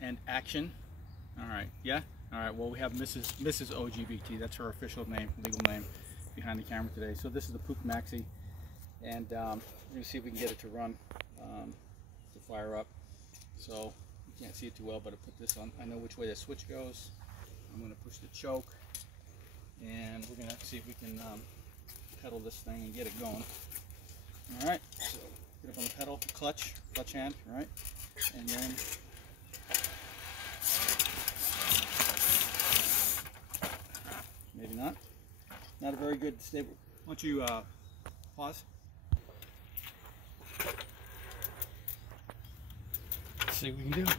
and action. All right, yeah? All right, well, we have Mrs. OGBT. That's her official name, legal name, behind the camera today. So this is the Puch Maxi, and we're going to see if we can get it to run, to fire up. So you can't see it too well, but I put this on. I know which way the switch goes. I'm going to push the choke, and we're going to see if we can pedal this thing and get it going. All right, so get up on the pedal, clutch hand, all right, and then maybe not a very good stable. Why don't you pause? Let's see what we can do.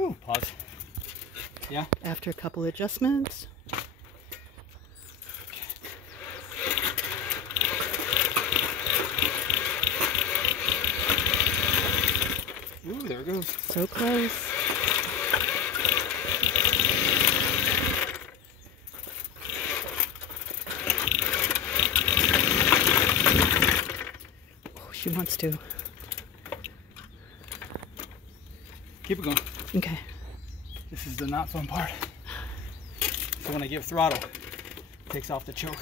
Ooh, pause. Yeah? After a couple adjustments. Ooh, there it goes. So close. Oh, she wants to. Keep it going. Okay. This is the not fun part. So when I give throttle, it takes off the choke.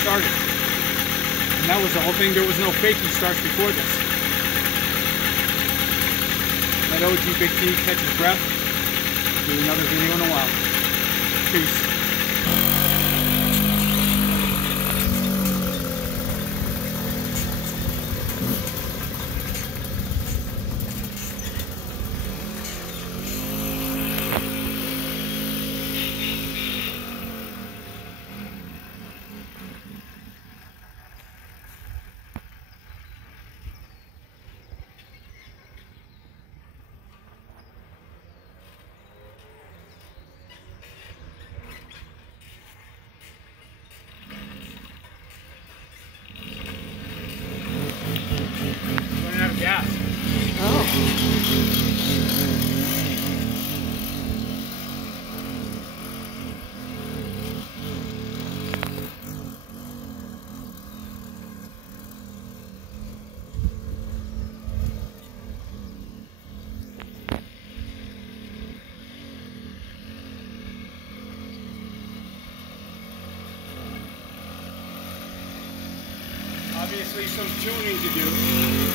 Started. And that was the whole thing. There was no faking starts before this. Let OG Big T catch his breath. Do another video in a while. Peace. Running out of gas. Oh. Obviously some tuning to do.